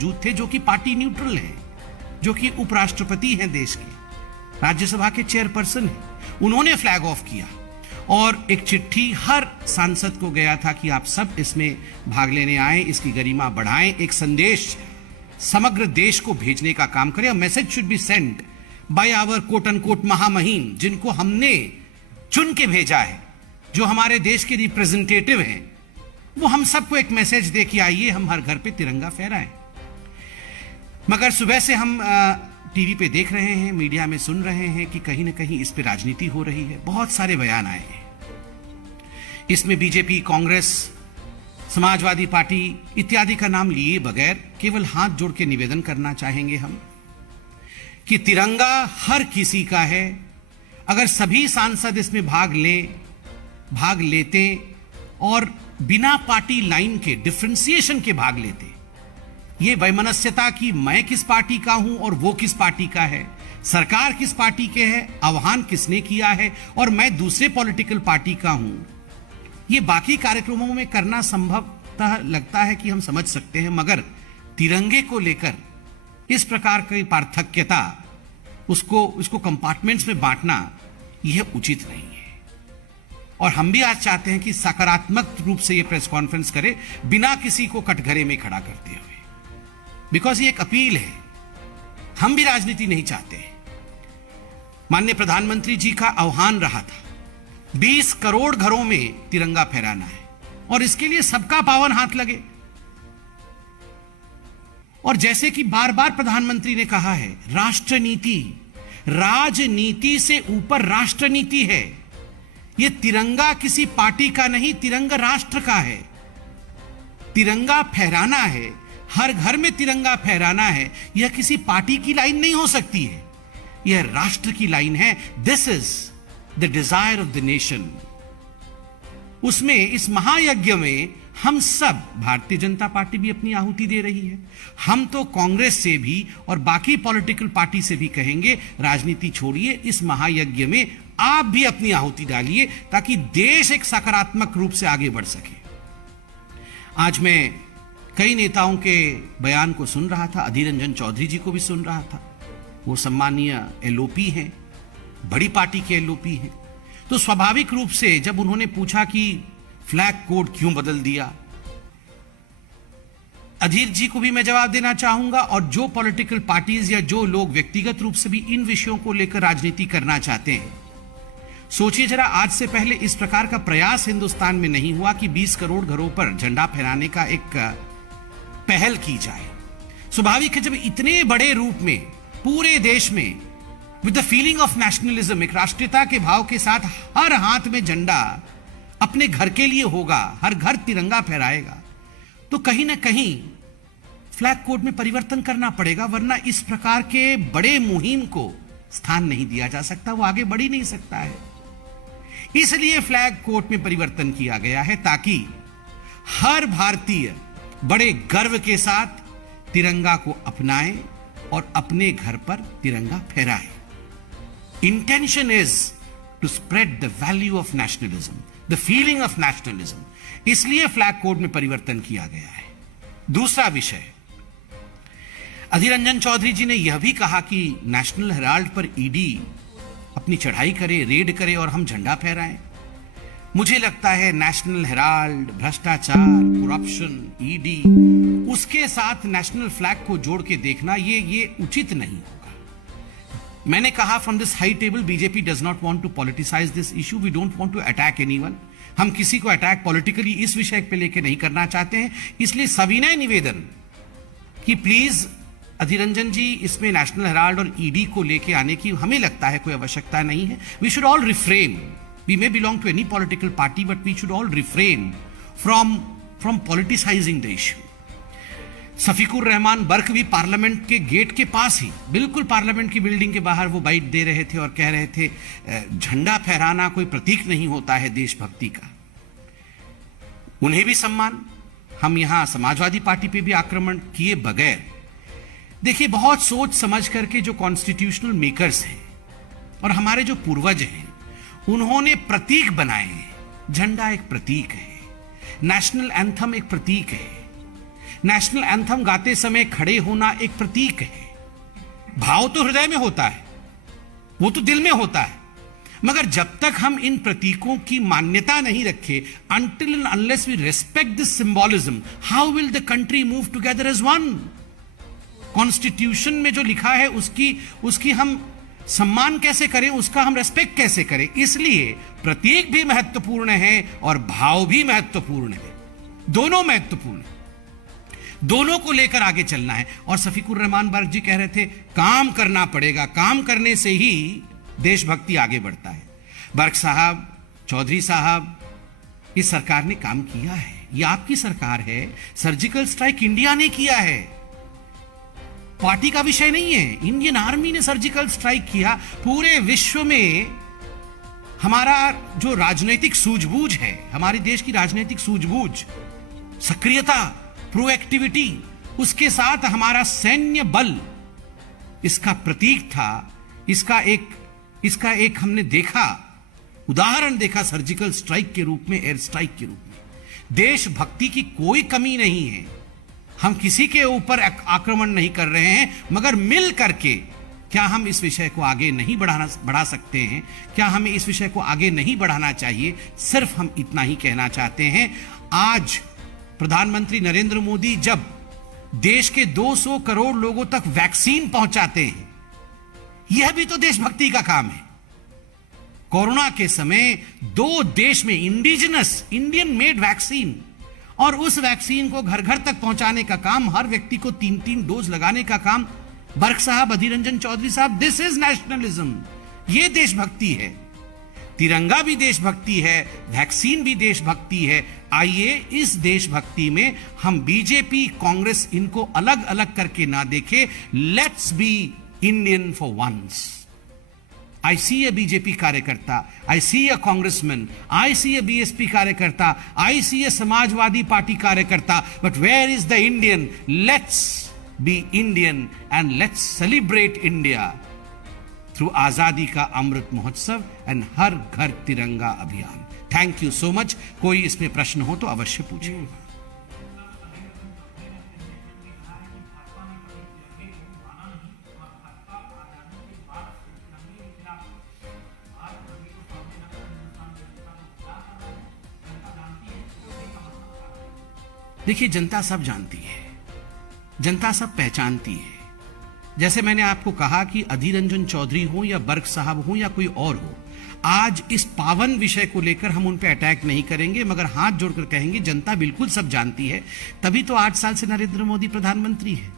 मौजूद थे जो कि पार्टी न्यूट्रल हैं, जो कि उपराष्ट्रपति हैं देश के, राज्यसभा के चेयरपर्सन हैं। उन्होंने फ्लैग ऑफ किया और एक चिट्ठी हर सांसद को गया था कि आप सब इसमें भाग लेने आए, इसकी गरिमा बढ़ाएं, एक संदेश समग्र देश को भेजने का काम करें। Message should be sent by our quote unquote महामहिम, जिनको हमने चुन के भेजा है, जो हमारे देश के रिप्रेजेंटेटिव हैं, वो हम सबको एक मैसेज दे कि आइए हम हर घर पे तिरंगा फहराएं। मगर सुबह से हम टीवी पे देख रहे हैं, मीडिया में सुन रहे हैं कि कहीं ना कहीं इस पे राजनीति हो रही है। बहुत सारे बयान आए हैं, इसमें बीजेपी, कांग्रेस, समाजवादी पार्टी इत्यादि का नाम लिए बगैर केवल हाथ जोड़ के निवेदन करना चाहेंगे हम कि तिरंगा हर किसी का है। अगर सभी सांसद इसमें भाग लेते और बिना पार्टी लाइन के, डिफरेंशिएशन के भाग लेते, ये वैमनस्यता कि मैं किस पार्टी का हूं और वो किस पार्टी का है, सरकार किस पार्टी के है, आह्वान किसने किया है और मैं दूसरे पॉलिटिकल पार्टी का हूं, ये बाकी कार्यक्रमों में करना संभवतः लगता है कि हम समझ सकते हैं, मगर तिरंगे को लेकर इस प्रकार की पार्थक्यता, उसको कंपार्टमेंट्स में बांटना, यह उचित नहीं है। और हम भी आज चाहते हैं कि सकारात्मक रूप से यह प्रेस कॉन्फ्रेंस करे, बिना किसी को कटघरे में खड़ा करते हुए, बिकॉज ये एक अपील है। हम भी राजनीति नहीं चाहते हैं। माननीय प्रधानमंत्री जी का आह्वान रहा था 20 करोड़ घरों में तिरंगा फहराना है और इसके लिए सबका पावन हाथ लगे। और जैसे कि बार बार प्रधानमंत्री ने कहा है, राष्ट्रनीति, राजनीति से ऊपर राष्ट्रनीति है। यह तिरंगा किसी पार्टी का नहीं, तिरंगा राष्ट्र का है। तिरंगा फहराना है, हर घर में तिरंगा फहराना है, यह किसी पार्टी की लाइन नहीं हो सकती है, यह राष्ट्र की लाइन है। This is the desire of the nation. उसमें, इस महायज्ञ में हम सब, भारतीय जनता पार्टी भी अपनी आहुति दे रही है, हम तो कांग्रेस से भी और बाकी पॉलिटिकल पार्टी से भी कहेंगे, राजनीति छोड़िए, इस महायज्ञ में आप भी अपनी आहुति डालिए ताकि देश एक सकारात्मक रूप से आगे बढ़ सके। आज मैं कई नेताओं के बयान को सुन रहा था, अधीर रंजन चौधरी जी को भी सुन रहा था। वो सम्मानीय एलओपी हैं, बड़ी पार्टी के एलओपी हैं। तो स्वाभाविक रूप से जब उन्होंने पूछा कि फ्लैग कोड क्यों बदल दिया, अधीर जी को भी मैं जवाब देना चाहूंगा, और जो पॉलिटिकल पार्टीज या जो लोग व्यक्तिगत रूप से भी इन विषयों को लेकर राजनीति करना चाहते हैं, सोचिए जरा, आज से पहले इस प्रकार का प्रयास हिंदुस्तान में नहीं हुआ कि 20 करोड़ घरों पर झंडा फहराने का एक पहल की जाए। स्वाभाविक है, जब इतने बड़े रूप में पूरे देश में with the feeling of nationalism, एक राष्ट्रीयता के भाव के साथ हर हाथ में झंडा अपने घर के लिए होगा, हर घर तिरंगा फहराएगा, तो कहीं ना कहीं फ्लैग कोड में परिवर्तन करना पड़ेगा, वरना इस प्रकार के बड़े मुहिम को स्थान नहीं दिया जा सकता, वो आगे बढ़ ही नहीं सकता है। इसलिए फ्लैग कोड में परिवर्तन किया गया है ताकि हर भारतीय बड़े गर्व के साथ तिरंगा को अपनाए और अपने घर पर तिरंगा फहराए। Intention is to spread the value of nationalism, the feeling of nationalism, इसलिए फ्लैग कोड में परिवर्तन किया गया है। दूसरा विषय, अधीर रंजन चौधरी जी ने यह भी कहा कि नेशनल हेराल्ड पर ईडी अपनी चढ़ाई करे, रेड करे और हम झंडा फहराएं। मुझे लगता है नेशनल हेराल्ड, भ्रष्टाचार, करप्शन, ईडी, उसके साथ नेशनल फ्लैग को जोड़ के देखना ये उचित नहीं होगा। मैंने कहा from this high table, BJP does not want to politicise this issue, we don't want to attack anyone. हम किसी को अटैक पॉलिटिकली इस विषय पे लेके नहीं करना चाहते हैं, इसलिए सविनय निवेदन कि प्लीज अधीर रंजन जी, इसमें नेशनल हेराल्ड और ईडी को लेके आने की हमें लगता है कोई आवश्यकता नहीं है। We should all refrain, we may belong to any political party, but we should all refrain from politicising the issue. Shafiqur Rahman Barq भी पार्लियामेंट के गेट के पास ही, बिल्कुल पार्लियामेंट की बिल्डिंग के बाहर वो बाइट दे रहे थे और कह रहे थे झंडा फहराना कोई प्रतीक नहीं होता है देशभक्ति का। उन्हें भी सम्मान। हम यहां समाजवादी पार्टी पे भी आक्रमण किए बगैर, देखिए, बहुत सोच समझ करके जो कॉन्स्टिट्यूशनल मेकर्स हैं और हमारे जो पूर्वज हैं, उन्होंने प्रतीक बनाए हैं। झंडा एक प्रतीक है, नेशनल एंथम एक प्रतीक है, नेशनल एंथम गाते समय खड़े होना एक प्रतीक है। भाव तो हृदय में होता है, वो तो दिल में होता है, मगर जब तक हम इन प्रतीकों की मान्यता नहीं रखे, until and unless we respect this symbolism, how will the country move together as one? Constitution में जो लिखा है उसकी हम सम्मान कैसे करें, उसका हम रेस्पेक्ट कैसे करें? इसलिए प्रतीक भी महत्वपूर्ण है और भाव भी महत्वपूर्ण है, दोनों महत्वपूर्ण है, दोनों को लेकर आगे चलना है। और शफीकुर रहमान बर्क जी कह रहे थे काम करना पड़ेगा, काम करने से ही देशभक्ति आगे बढ़ता है। बर्क साहब, चौधरी साहब, इस सरकार ने काम किया है, ये आपकी सरकार है। सर्जिकल स्ट्राइक इंडिया ने किया है, पार्टी का विषय नहीं है। इंडियन आर्मी ने सर्जिकल स्ट्राइक किया। पूरे विश्व में हमारा जो राजनीतिक सूझबूझ है, हमारे देश की राजनीतिक सूझबूझ, सक्रियता, प्रोएक्टिविटी, उसके साथ हमारा सैन्य बल इसका प्रतीक था। इसका एक हमने देखा, उदाहरण देखा सर्जिकल स्ट्राइक के रूप में, एयर स्ट्राइक के रूप में। देशभक्ति की कोई कमी नहीं है, हम किसी के ऊपर आक्रमण नहीं कर रहे हैं, मगर मिल करके क्या हम इस विषय को आगे नहीं बढ़ा सकते हैं? क्या हमें इस विषय को आगे नहीं बढ़ाना चाहिए? सिर्फ हम इतना ही कहना चाहते हैं। आज प्रधानमंत्री नरेंद्र मोदी जब देश के 200 करोड़ लोगों तक वैक्सीन पहुंचाते हैं, यह भी तो देशभक्ति का काम है। कोरोना के समय 2 देश में इंडिजिनस, इंडियन मेड वैक्सीन, और उस वैक्सीन को घर घर तक पहुंचाने का काम, हर व्यक्ति को 3-3 डोज लगाने का काम, बर्क साहब, अधीर रंजन चौधरी साहब, दिस इज नेशनलिज्म, ये देशभक्ति है। तिरंगा भी देशभक्ति है, वैक्सीन भी देशभक्ति है। आइए इस देशभक्ति में हम बीजेपी, कांग्रेस, इनको अलग अलग करके ना देखें। Let's be Indian for once. I see a BJP कार्यकर्ता, I see a congressman, I see a BSP कार्यकर्ता, I see a Samajwadi party कार्यकर्ता, but where is the Indian? Let's be Indian and let's celebrate India through आजादी का Amrit Mahotsav and हर घर तिरंगा अभियान। Thank you so much. कोई इसमें प्रश्न हो तो अवश्य पूछिए। देखिए, जनता सब जानती है, जनता सब पहचानती है। जैसे मैंने आपको कहा कि अधीर रंजन चौधरी हो या बर्क साहब हो या कोई और हो, आज इस पावन विषय को लेकर हम उन पे अटैक नहीं करेंगे, मगर हाथ जोड़कर कहेंगे जनता बिल्कुल सब जानती है। तभी तो 8 साल से नरेंद्र मोदी प्रधानमंत्री है।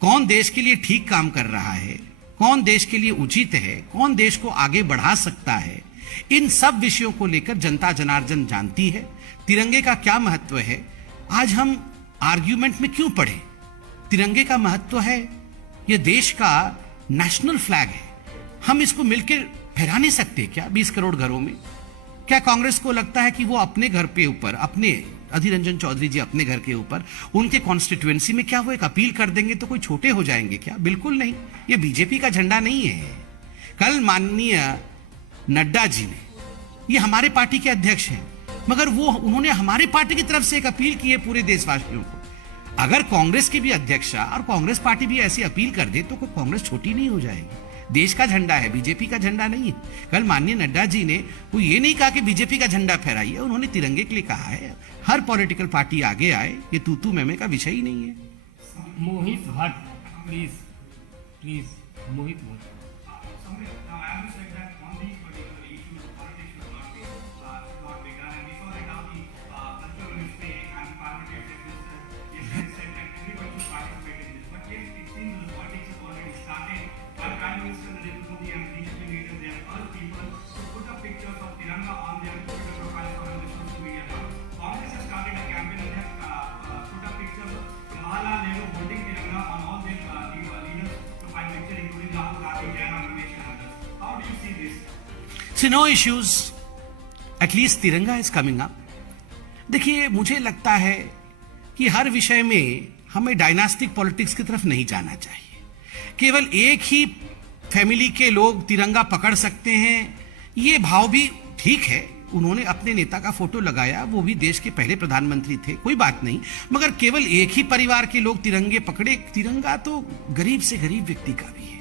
कौन देश के लिए ठीक काम कर रहा है, कौन देश के लिए उचित है, कौन देश को आगे बढ़ा सकता है, इन सब विषयों को लेकर जनता जनार्दन जानती है। तिरंगे का क्या महत्व है, आज हम आर्ग्यूमेंट में क्यों पड़े? तिरंगे का महत्व है, यह देश का नेशनल फ्लैग है, हम इसको मिलकर फहरा नहीं सकते क्या 20 करोड़ घरों में? क्या कांग्रेस को लगता है कि वो अपने घर पे ऊपर, अपने अधीर रंजन चौधरी जी अपने घर के ऊपर, उनके कॉन्स्टिट्यूएंसी में क्या वो एक अपील कर देंगे तो कोई छोटे हो जाएंगे क्या? बिल्कुल नहीं, ये बीजेपी का झंडा नहीं है। कल माननीय नड्डा जी ने, ये हमारे पार्टी के अध्यक्ष हैं, मगर उन्होंने हमारे पार्टी की तरफ से एक अपील की है पूरे देशवासियों को। अगर कांग्रेस की भी अध्यक्षा और कांग्रेस पार्टी भी ऐसी अपील कर दे तो कोई कांग्रेस छोटी नहीं हो जाएगी। देश का झंडा है, बीजेपी का झंडा नहीं है। कल माननीय नड्डा जी ने वो ये नहीं कहा कि बीजेपी का झंडा फहराइए, उन्होंने तिरंगे के लिए कहा है। हर पॉलिटिकल पार्टी आगे आए, ये तू मैमे का विषय ही नहीं है। Mohit Bhatt, please Mohit Bhatt. So no issues, at least तिरंगा is coming up. देखिए, मुझे लगता है कि हर विषय में हमें डायनास्टिक पॉलिटिक्स की तरफ नहीं जाना चाहिए। केवल एक ही फैमिली के लोग तिरंगा पकड़ सकते हैं, ये भाव भी ठीक है, उन्होंने अपने नेता का फोटो लगाया, वो भी देश के पहले प्रधानमंत्री थे, कोई बात नहीं, मगर केवल एक ही परिवार के लोग तिरंगे पकड़े। तिरंगा तो गरीब से गरीब व्यक्ति का भी है।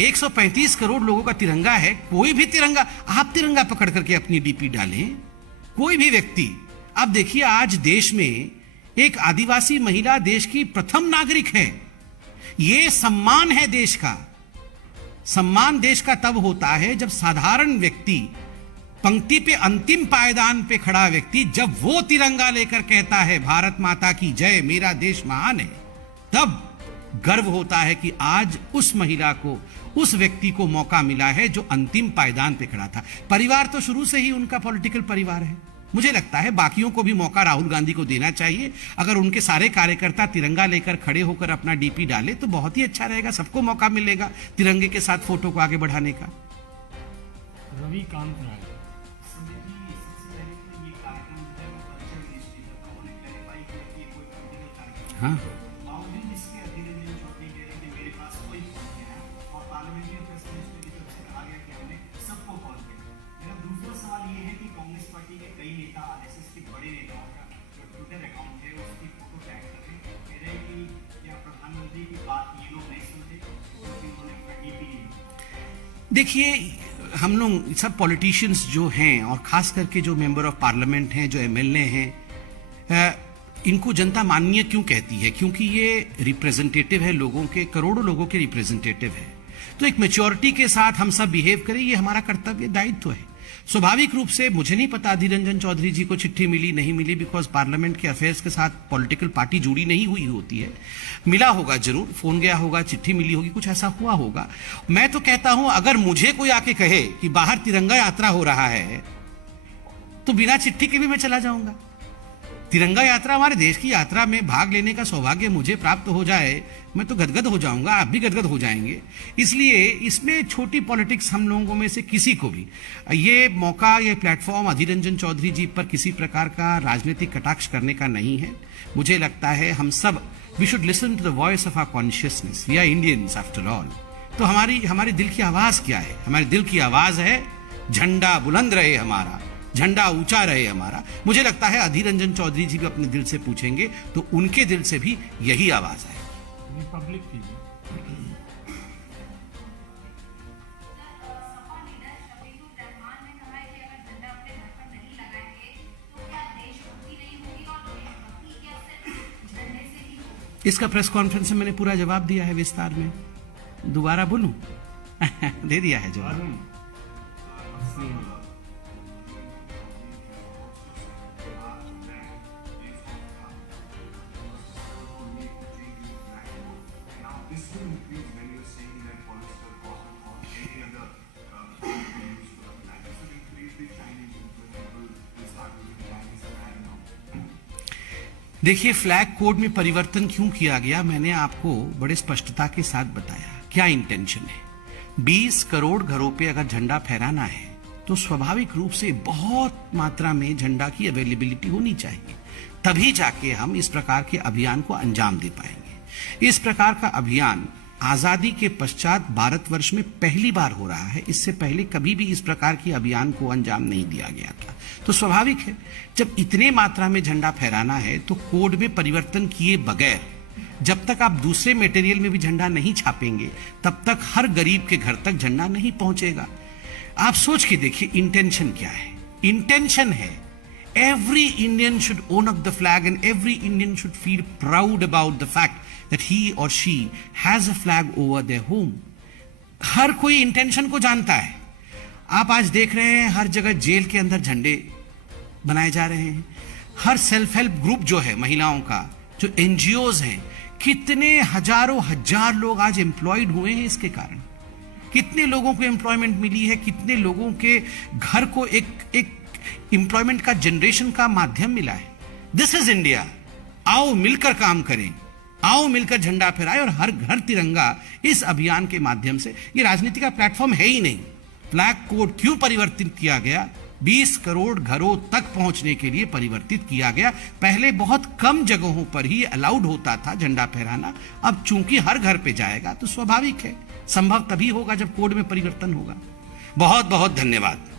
135 करोड़ लोगों का तिरंगा है। कोई भी तिरंगा, आप तिरंगा पकड़ करके अपनी डीपी डालें, कोई भी व्यक्ति। अब देखिए, आज देश में एक आदिवासी महिला देश की प्रथम नागरिक है। यह सम्मान है देश का। सम्मान देश का तब होता है जब साधारण व्यक्ति, पंक्ति पे अंतिम पायदान पे खड़ा व्यक्ति, जब वो तिरंगा लेकर कहता है भारत माता की जय, मेरा देश महान है, तब गर्व होता है कि आज उस महिला को, उस व्यक्ति को मौका मिला है जो अंतिम पायदान पे खड़ा था। परिवार तो शुरू से ही उनका पॉलिटिकल परिवार है। मुझे लगता है बाकियों को भी मौका राहुल गांधी को देना चाहिए। अगर उनके सारे कार्यकर्ता तिरंगा लेकर खड़े होकर अपना डीपी डाले तो बहुत ही अच्छा रहेगा, सबको मौका मिलेगा तिरंगे के साथ फोटो को आगे बढ़ाने का। रवि कांत राय। हाँ, देखिए, हम लोग सब पॉलिटिशियंस जो हैं और खास करके जो मेंबर ऑफ पार्लियामेंट हैं, जो एमएलए हैं, इनको जनता माननीय क्यों कहती है? क्योंकि ये रिप्रेजेंटेटिव है लोगों के, करोड़ों लोगों के रिप्रेजेंटेटिव है। तो एक मैच्योरिटी के साथ हम सब बिहेव करें, ये हमारा कर्तव्य, दायित्व है। स्वाभाविक रूप से मुझे नहीं पता अधीर रंजन चौधरी जी को चिट्ठी मिली नहीं मिली, बिकॉज पार्लियामेंट के अफेयर्स के साथ पॉलिटिकल पार्टी जुड़ी नहीं हुई होती है। मिला होगा जरूर, फोन गया होगा, चिट्ठी मिली होगी, कुछ ऐसा हुआ होगा। मैं तो कहता हूं, अगर मुझे कोई आके कहे कि बाहर तिरंगा यात्रा हो रहा है, तो बिना चिट्ठी के भी मैं चला जाऊंगा। तिरंगा यात्रा, हमारे देश की यात्रा में भाग लेने का सौभाग्य मुझे प्राप्त हो जाए, मैं तो गदगद हो जाऊंगा, आप भी गदगद हो जाएंगे। इसलिए इसमें छोटी पॉलिटिक्स हम लोगों में से किसी को भी, ये मौका, ये प्लेटफॉर्म अधीर रंजन चौधरी जी पर किसी प्रकार का राजनीतिक कटाक्ष करने का नहीं है। मुझे लगता है हम सब, we should listen to the voice of our consciousness. We are Indians after all. तो हमारे दिल की आवाज क्या है? हमारे दिल की आवाज है, झंडा बुलंद रहे हमारा, झंडा ऊंचा रहे हमारा। मुझे लगता है अधीर रंजन चौधरी जी भी अपने दिल से पूछेंगे तो उनके दिल से भी यही आवाज है। Republic TV. इसका प्रेस कॉन्फ्रेंस में मैंने पूरा जवाब दिया है विस्तार में, दोबारा बोलूं? दे दिया है जवाब। देखिए, फ्लैग कोड में परिवर्तन क्यों किया गया, मैंने आपको बड़े स्पष्टता के साथ बताया क्या इंटेंशन है। 20 करोड़ घरों पे अगर झंडा फहराना है तो स्वाभाविक रूप से बहुत मात्रा में झंडा की अवेलेबिलिटी होनी चाहिए, तभी जाके हम इस प्रकार के अभियान को अंजाम दे पाएंगे। इस प्रकार का अभियान आजादी के पश्चात भारतवर्ष में पहली बार हो रहा है। इससे पहले कभी भी इस प्रकार की अभियान को अंजाम नहीं दिया गया था। तो स्वाभाविक है, जब इतने मात्रा में झंडा फहराना है तो कोड में परिवर्तन किए बगैर, जब तक आप दूसरे मटेरियल में भी झंडा नहीं छापेंगे, तब तक हर गरीब के घर तक झंडा नहीं पहुंचेगा। आप सोच के देखिए इंटेंशन क्या है। इंटेंशन है, every Indian should own up the flag and every Indian should feel proud about the fact that he or she has a flag over their home. हर कोई इंटेंशन को जानता है। आप आज देख रहे हैं हर जगह जेल के अंदर झंडे बनाए जा रहे हैं। हर सेल्फ हेल्प ग्रुप जो है महिलाओं का, जो एनजीओज हैं, कितने हजारों हजार लोग आज एम्प्लॉयड हुए हैं इसके कारण। कितने लोगों को एम्प्लॉयमेंट मिली है, कितने लोगों के घर को एक एम्प्लॉयमेंट का जनरेशन का माध्यम मिला है। This is India. आओ मिलकर काम करें, आओ मिलकर झंडा फहराएं और हर घर तिरंगा इस अभियान के माध्यम से। ये राजनीति का प्लेटफॉर्म है ही नहीं। फ्लैग कोड क्यों परिवर्तित किया गया? 20 करोड़ घरों तक पहुंचने के लिए परिवर्तित किया गया। पहले बहुत कम जगहों पर ही अलाउड होता था झंडा फहराना, अब चूंकि हर घर पे जाएगा तो स्वाभाविक है, संभव तभी होगा जब कोड में परिवर्तन होगा। बहुत बहुत धन्यवाद।